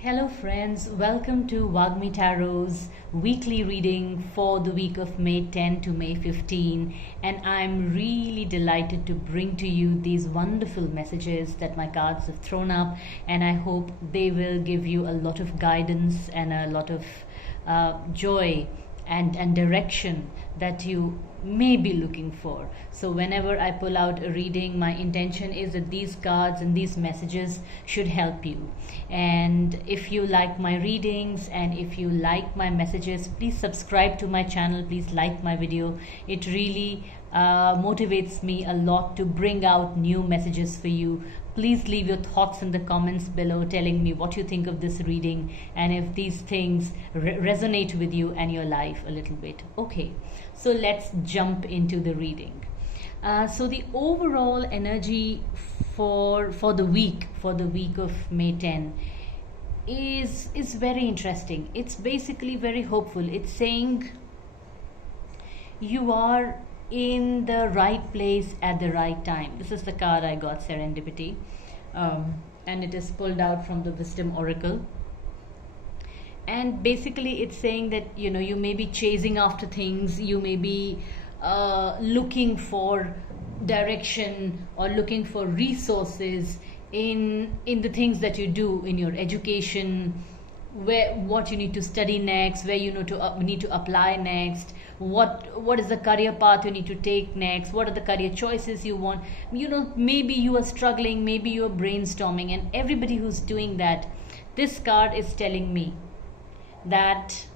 Hello, friends. Welcome to Wagmi Tarot's weekly reading for the week of May 10 to May 15. And I'm really delighted to bring to you these wonderful messages that my cards have thrown up. And I hope they will give you a lot of guidance and a lot of joy and direction that you may be looking for. So whenever I pull out a reading, my intention is that these cards and these messages should help you. And if you like my readings and if you like my messages, please subscribe to my channel, please like my video. It really motivates me a lot to bring out new messages for you. Please leave your thoughts in the comments below, telling me what you think of this reading and if these things resonate with you and your life a little bit. Okay, so let's jump into the reading. So the overall energy for the week of May 10 is very interesting. It's basically very hopeful. It's saying you are in the right place at the right time. This is the card I got, Serendipity, and it is pulled out from the Wisdom Oracle. And basically it's saying that you may be chasing after things, you may be looking for direction or looking for resources in the things that you do in your education, what you need to study next, where you need to apply next, what is the career path you need to take next, what are the career choices you want. Maybe you are struggling, maybe you are brainstorming, and everybody who's doing that, this card is telling me that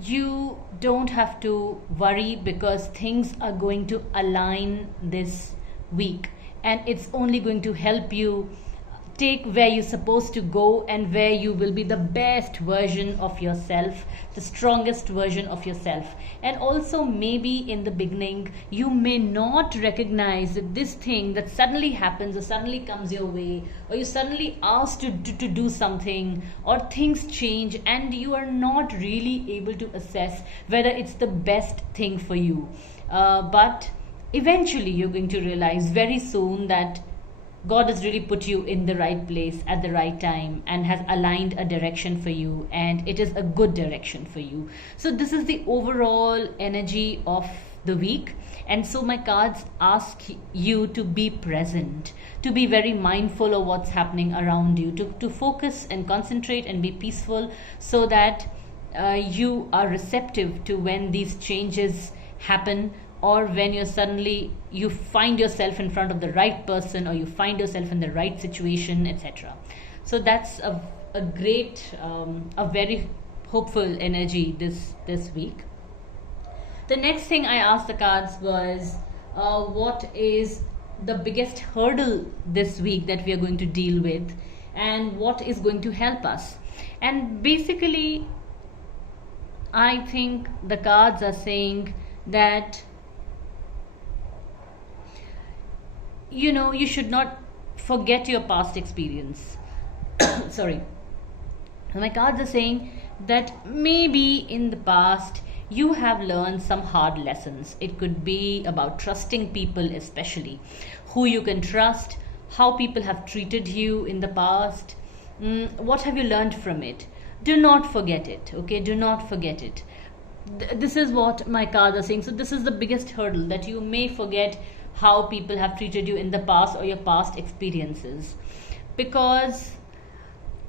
you don't have to worry because things are going to align this week, and it's only going to help you take where you're supposed to go and where you will be the best version of yourself, the strongest version of yourself. And also maybe in the beginning you may not recognize that this thing that suddenly happens or suddenly comes your way, or you suddenly asked to do something, or things change and you are not really able to assess whether it's the best thing for you. But eventually you're going to realize very soon that God has really put you in the right place at the right time and has aligned a direction for you, and it is a good direction for you. So this is the overall energy of the week. And so my cards ask you to be present, to be very mindful of what's happening around you, to focus and concentrate and be peaceful, so that you are receptive to when these changes happen, or when you find yourself in front of the right person, or you find yourself in the right situation, etc. So that's a great, a very hopeful energy this week. The next thing I asked the cards was, what is the biggest hurdle this week that we are going to deal with, and what is going to help us? And basically, I think the cards are saying that you should not forget your past experience. Sorry. My cards are saying that maybe in the past you have learned some hard lessons. It could be about trusting people, especially who you can trust, how people have treated you in the past. What have you learned from it? Do not forget it, okay? Do not forget it. This is what my cards are saying. So this is the biggest hurdle, that you may forget how people have treated you in the past or your past experiences, because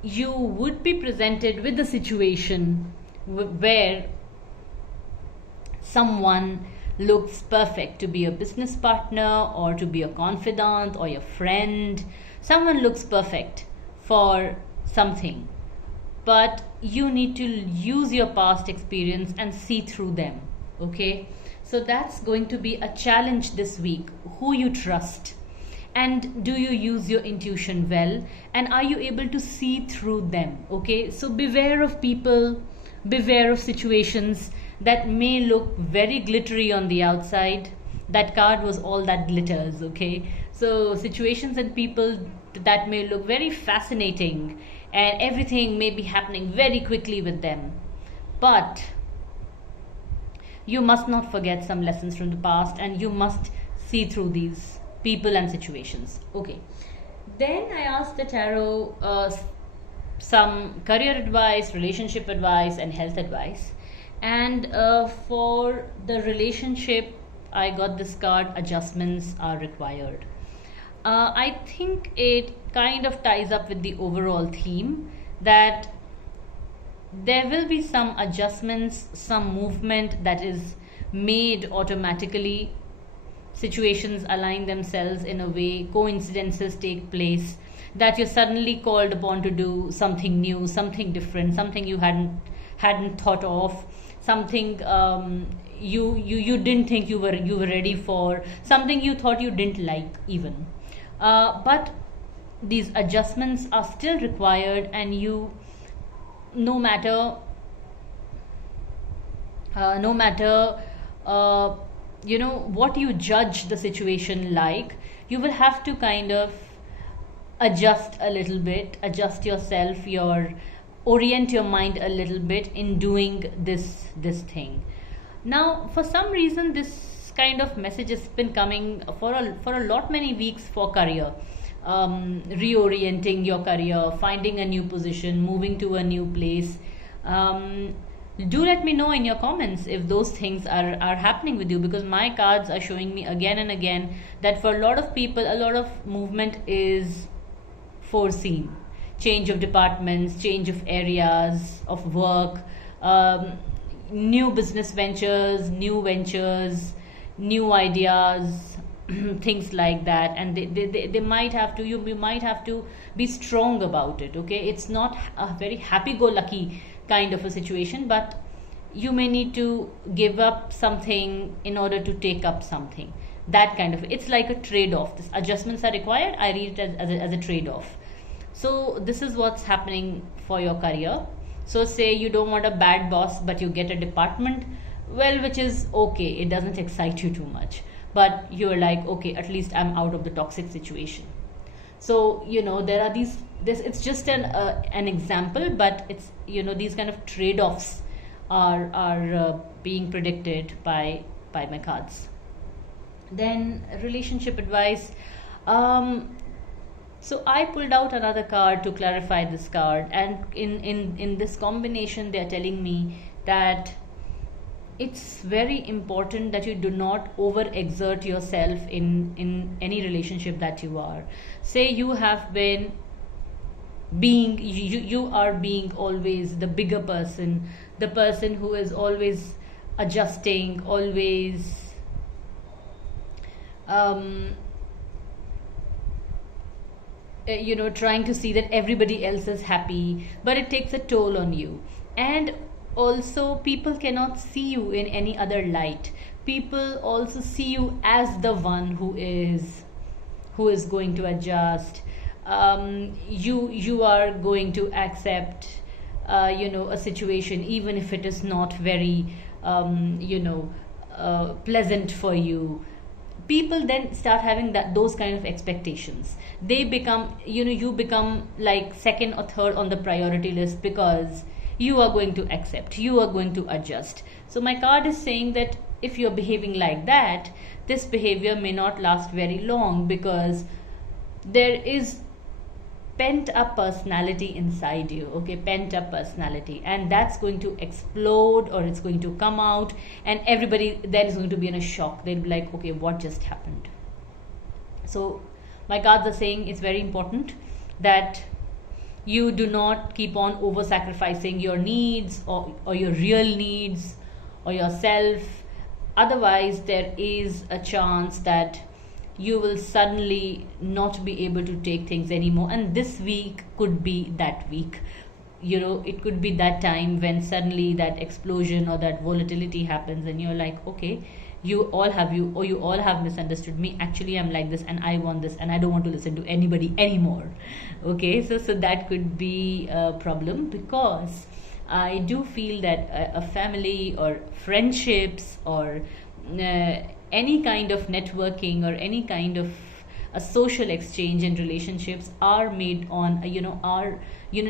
you would be presented with a situation where someone looks perfect to be your business partner or to be your confidant or your friend. Someone looks perfect for something, but you need to use your past experience and see through them, okay? So that's going to be a challenge this week. Who you trust, and do you use your intuition well, and are you able to see through them, okay? So beware of people, beware of situations that may look very glittery on the outside. That card was all that glitters, okay? So situations and people that may look very fascinating, and everything may be happening very quickly with them, but you must not forget some lessons from the past, and you must see through these people and situations. Okay. Then I asked the tarot some career advice, relationship advice, and health advice. And for the relationship, I got this card, adjustments are required. I think it kind of ties up with the overall theme that there will be some adjustments, some movement that is made automatically. Situations align themselves in a way, coincidences take place, that you're suddenly called upon to do something new, something different, something you hadn't thought of, something you didn't think you were ready for, something you thought you didn't like even. But these adjustments are still required, and you, no matter no matter what you judge the situation like, you will have to kind of adjust a little bit, adjust yourself, your orient your mind a little bit in doing this thing. Now, for some reason, this kind of message has been coming for a lot many weeks for career. Reorienting your career, finding a new position, moving to a new place. Do let me know in your comments if those things are happening with you, because my cards are showing me again and again that for a lot of people, a lot of movement is foreseen. Change of departments, change of areas of work, new business ventures, new ideas, things like that. And they might have to, you might have to be strong about it. Okay, it's not a very happy-go-lucky kind of a situation, but you may need to give up something in order to take up something. That kind of, it's like a trade-off. This adjustments are required. I read it as a trade-off. So this is what's happening for your career. So say you don't want a bad boss, but you get a department, well, which is okay, it doesn't excite you too much, but you're like, okay, at least I'm out of the toxic situation. So there are this, it's just an example, but it's, these kind of trade-offs are being predicted by my cards. Then relationship advice. So I pulled out another card to clarify this card, and in this combination, they are telling me that it's very important that you do not overexert yourself in any relationship that you are. Say you have been being, you are being always the bigger person, the person who is always adjusting, always trying to see that everybody else is happy, but it takes a toll on you. And also, people cannot see you in any other light. People also see you as the one who is going to adjust. You are going to accept a situation even if it is not very pleasant for you. People then start having those kind of expectations. They become, you become like second or third on the priority list, because you are going to accept, you are going to adjust. So my card is saying that if you're behaving like that, this behavior may not last very long, because there is pent up personality inside you. Okay, pent up personality, and that's going to explode, or it's going to come out, and everybody then is going to be in a shock. They'll be like, okay, what just happened? So my cards are saying it's very important that you do not keep on over sacrificing your needs, or your real needs, or yourself. Otherwise, there is a chance that you will suddenly not be able to take things anymore, and this week could be that week. It could be that time when suddenly that explosion or that volatility happens, and you're like, okay, you all have misunderstood me. Actually, I'm like this, and I want this, and I don't want to listen to anybody anymore. Okay, so that could be a problem, because I do feel that a family or friendships or any kind of networking or any kind of a social exchange and relationships are made on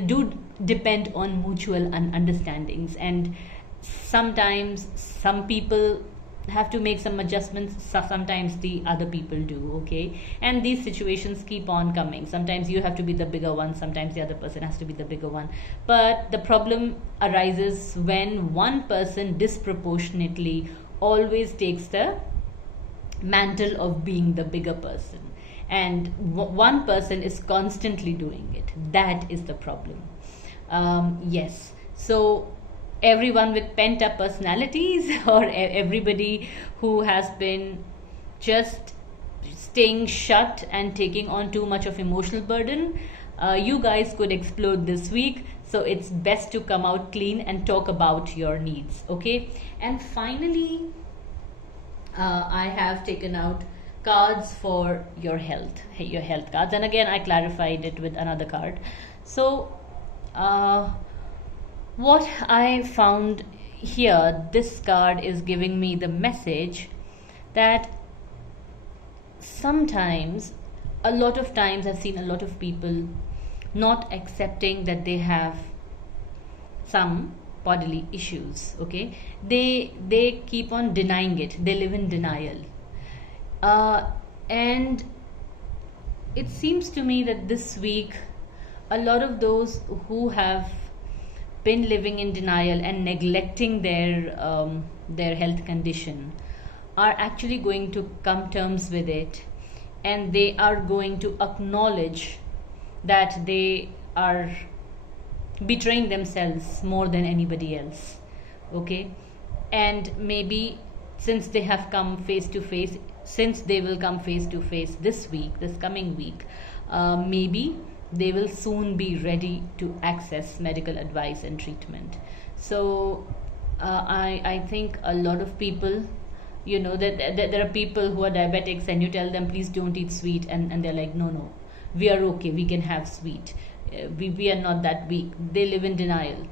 do depend on mutual understandings. And sometimes some people have to make some adjustments. Sometimes the other people do, okay? And these situations keep on coming. Sometimes you have to be the bigger one, sometimes the other person has to be the bigger one. But the problem arises when one person disproportionately always takes the mantle of being the bigger person, and one person is constantly doing it. That is the problem. Yes, so everyone with pent up personalities, or everybody who has been just staying shut and taking on too much of emotional burden, you guys could explode this week. So it's best to come out clean and talk about your needs, okay? And finally, I have taken out cards for your health cards, and again I clarified it with another card. So what I found here, this card is giving me the message that sometimes, a lot of times, I've seen a lot of people not accepting that they have some bodily issues, okay? They keep on denying it. They live in denial. And it seems to me that this week, a lot of those who have been living in denial and neglecting their health condition are actually going to come terms with it, and they are going to acknowledge that they are betraying themselves more than anybody else, okay? And maybe since they have come face to face, since they will come face to face this week, this coming week, maybe they will soon be ready to access medical advice and treatment. So I think a lot of people, you know, that there are people who are diabetics, and you tell them please don't eat sweet, and they're like, no, we are okay, we can have sweet. We are not that weak. They live in denial,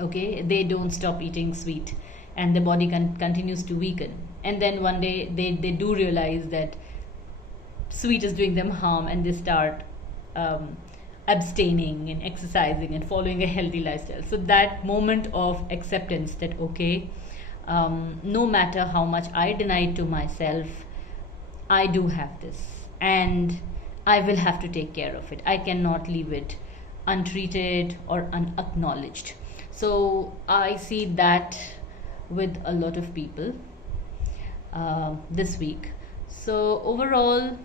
okay? They don't stop eating sweet, and the body continues to weaken, and then one day they do realize that sweet is doing them harm, and they start abstaining and exercising and following a healthy lifestyle. So that moment of acceptance that, okay, no matter how much I deny to myself, I do have this, and I will have to take care of it. I cannot leave it untreated or unacknowledged. So I see that with a lot of people this week. So overall,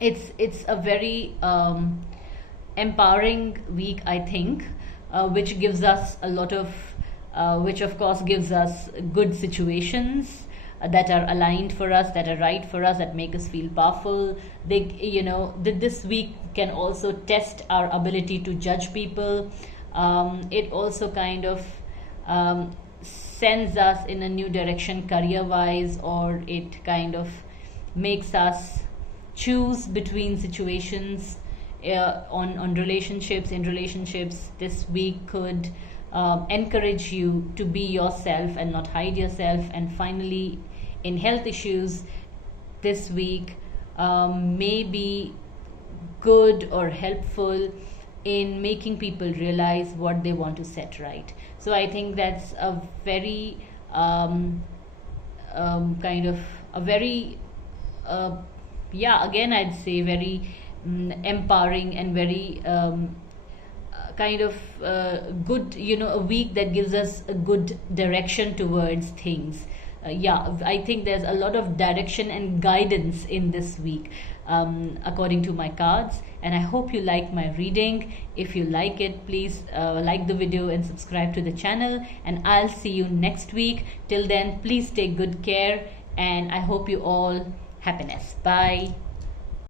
it's a very empowering week, I think, which gives us a lot of, which of course gives us good situations that are aligned for us, that are right for us, that make us feel powerful. They, you know, this week can also test our ability to judge people. It also kind of sends us in a new direction career wise, or it kind of makes us choose between situations. On relationships, in relationships, this week could encourage you to be yourself and not hide yourself. And finally, in health issues, this week may be good or helpful in making people realize what they want to set right. So I think that's a very kind of a very again I'd say very empowering and very kind of good, you know, a week that gives us a good direction towards things. I think there's a lot of direction and guidance in this week, according to my cards, and I hope you like my reading. If you like it, please like the video and subscribe to the channel, and I'll see you next week. Till then, please take good care, and I hope you all happiness. Bye.